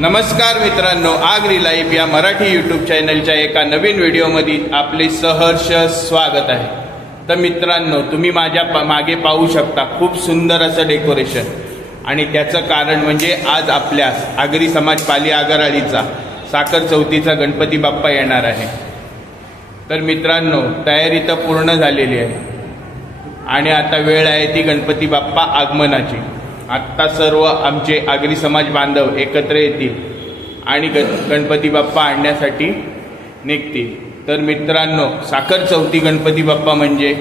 नमस्कार मित्रांनो, आगरी लाईव्ह या मराठी यूट्यूब चॅनलच्या एका नवीन व्हिडिओमध्ये आपले सहर्ष स्वागत आहे। तर मित्रांनो, तुम्ही माझ्या मागे पाहू शकता खूप सुंदर असं डेकोरेशन, आणि त्याचं कारण म्हणजे आज आपल्या आगरी समाज पाली आगराळीचा साखर चौथीचा गणपती बाप्पा येणार आहे। तर मित्रांनो, तयारी तर पूर्ण झालेली आहे आणि आता वेळ आहे ती गणपती बाप्पा आगमनाची। आत्ता सर्व आमचे आगरी समाज बांधव एकत्र येतील आणि गणपती बाप्पा आणण्यासाठी निघतील। तर मित्रांनो, साखर चौथी गणपती बाप्पा म्हणजे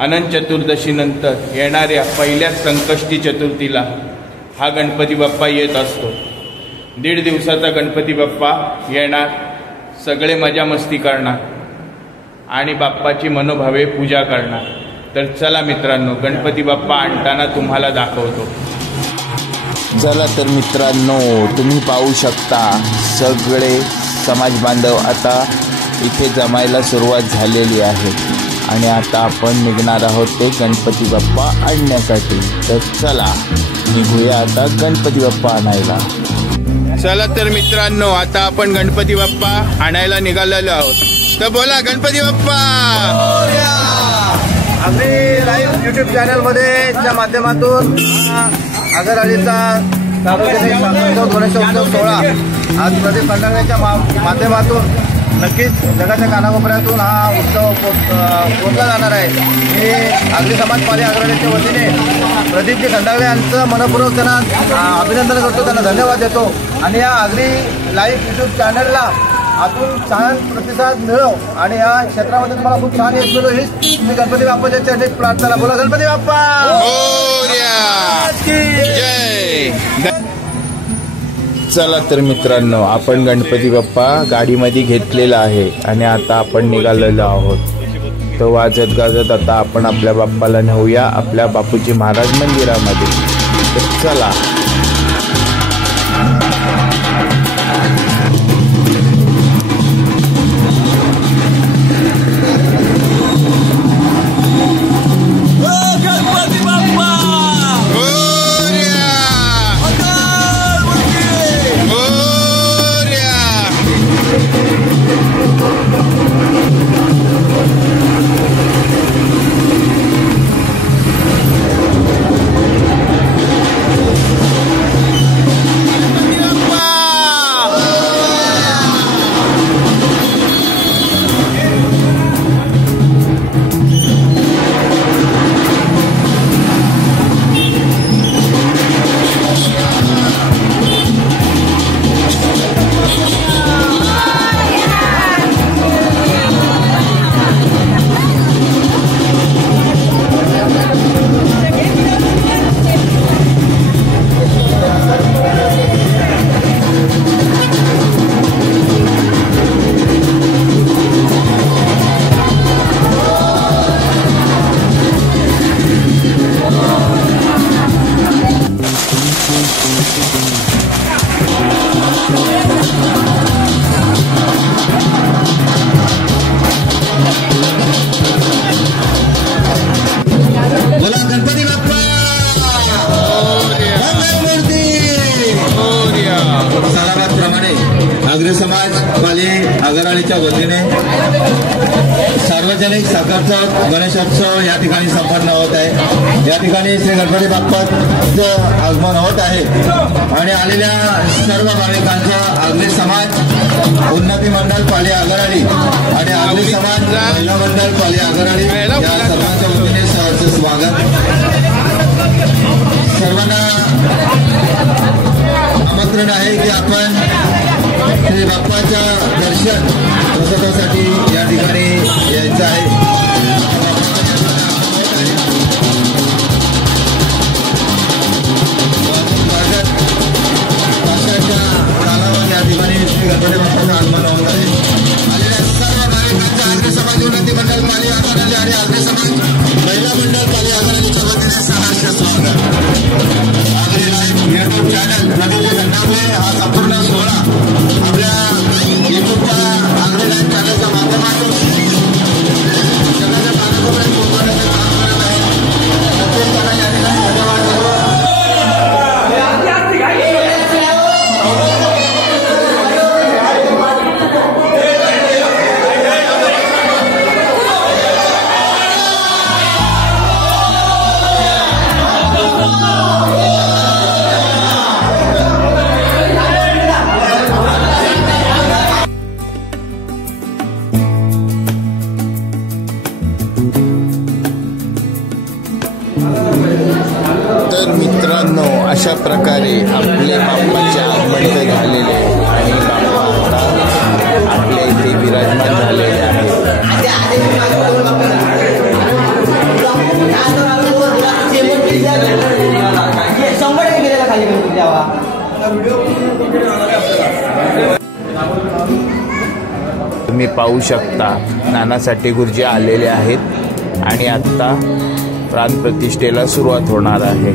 अनंत चतुर्दशीनंतर येणाऱ्या पहिल्या संकष्टी चतुर्थीला हा गणपती बाप्पा येत असतो। 1.5 दिवसाचा गणपती बाप्पा येणार, सगळे मजा मस्ती करणार आणि बाप्पाची मनोभावे पूजा करणार। तर चला मित्रांनो, गणपती बाप्पा आणताना तुम्हाला दाखवतो। चला तर मित्रांनो, तुम्ही पाहू शकता सगळे समाज बांधव आता इथे जमायला सुरुवात झालेली आहे आणि आता आपण निघणार आहोत ते गणपती बाप्पा आणण्यासाठी। तर चला निघूया आता गणपती बाप्पा आणायला। चला तर मित्रांनो, आता आपण गणपती बाप्पा आणायला निघालेलो आहोत। तर बोला गणपती बाप्पा। आगरी लाईव्ह यूट्यूब चॅनलमध्ये च्या माध्यमातून आगराळीचा सार्वजनिक गणेशोत्सव सोहळा आज प्रदीप खंडागळेच्या माध्यमातून नक्कीच जगाच्या कानाकोपऱ्यातून हा उत्सव पोचला जाणार आहे। मी आगरी समाज पाली आगराळीच्या वतीने प्रदीपजी खंडागळे यांचं मनपूर्वक त्यांना अभिनंदन करतो, त्यांना धन्यवाद देतो आणि या आगरी लाईव्ह यूट्यूब चॅनलला आतून छान प्रतिसाद मिळो आणि या क्षेत्रामध्ये तुम्हाला खूप छान यश मिळो हीच मी गणपती बाप्पाच्या चरणी प्रार्थना। बोला गणपती बाप्पा जय। चला तर मित्रांनो, आपण गणपती बाप्पा गाडीमध्ये घेतलेला आहे आणि आता आपण निघालेलो आहोत। तर वाजत गाजत आता आपण आपल्या बाप्पाला नेऊया आपल्या बापूजी महाराज मंदिरामध्ये। तर चला आगरी समाज पाली आगराळीच्या वतीने सार्वजनिक साखर गणेशोत्सव या ठिकाणी संपन्न होत आहे। या ठिकाणी श्री गणपती बाप्पाचं आगमन होत आहे आणि आलेल्या सर्व भाविकांचं आगरी समाज उन्नती मंडळ पाली आगराळी आणि आगरी समाज महिला मंडळ पाली आगराळी या सर्वांच्या वतीने सहर्ष स्वागत। सर्वांना आमंत्रण आहे की आपण श्री बाप्पाच्या दर्शन प्रसादासाठी या ठिकाणी यायचं आहे। या ठिकाणी श्री गणपती बाप्पाचं आगमन होत आहे। आलेल्या सर्व नागरिकांच्या आगरी समाज उन्नती मंडळ पाली आगराळी आणि आगरी समाज महिला मंडळ पाली आगराळीच्या वतीने सहर्ष स्वागत। Agri live YouTube channel प्रदीपजी Khandagale हा संपूर्ण सोहळा आपल्या यूट्यूबच्या आगरी लाईव्ह चॅनलच्या माध्यमातून जगाच्या कानाकोपऱ्यात पोहोचवण्याचं काम करत आहे। प्रत्येकाला या ठिकाणी धन्यवाद देतो। तुम्ही पाहू शकता नानासाठे गुरुजी आलेले आहेत आणि आत्ता प्राणप्रतिष्ठेला सुरुवात होणार आहे.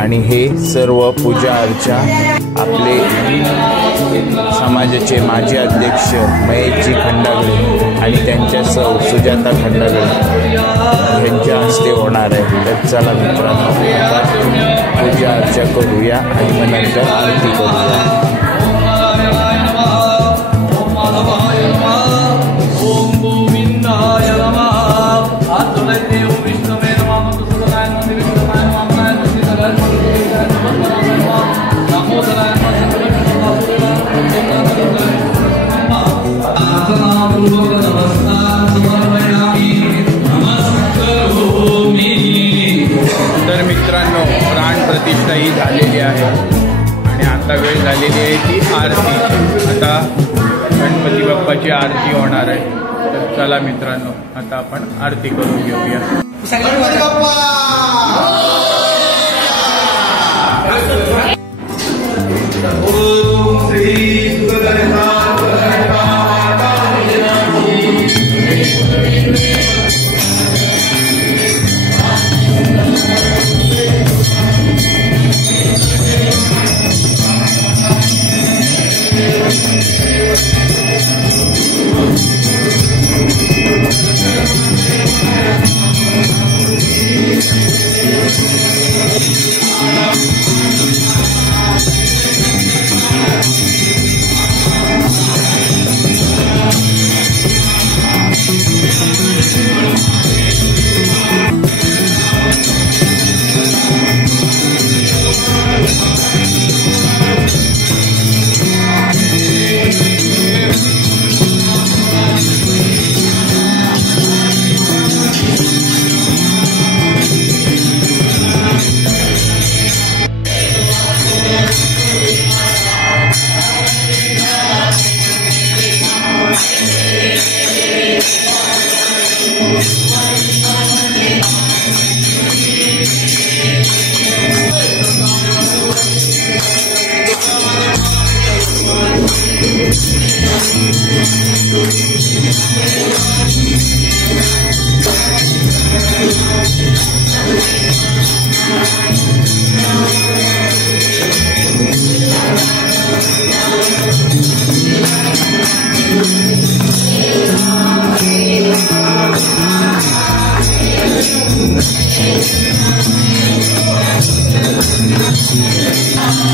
आणि हे सर्व पूजा अर्चा आपले समाजाचे माजी अध्यक्ष महेशजी खंडागळे आणि त्यांच्या सौ सुजाता खंडागळे यांच्या हस्ते होणार आहे. तर चला मित्रांनो, आता पूजा अर्चा करूया आणि मग नंतर आरती करूया. तर मित्रांनो, प्राण प्रतिष्ठा ही झालेली आहे आणि आता वेळ झालेली आहे ती आरती. आता गणपती बाप्पाची आरती होणार आहे. तर चला मित्रांनो, आता आपण आरती करून घेऊया. Ganpati Bappa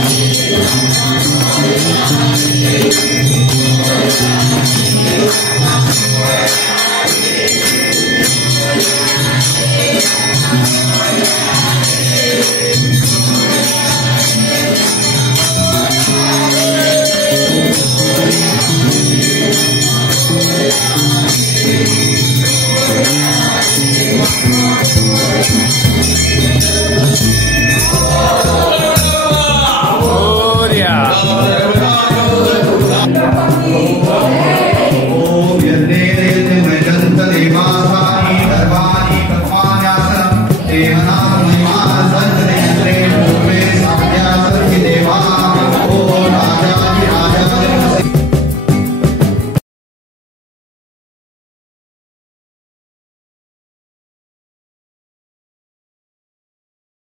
Thank you.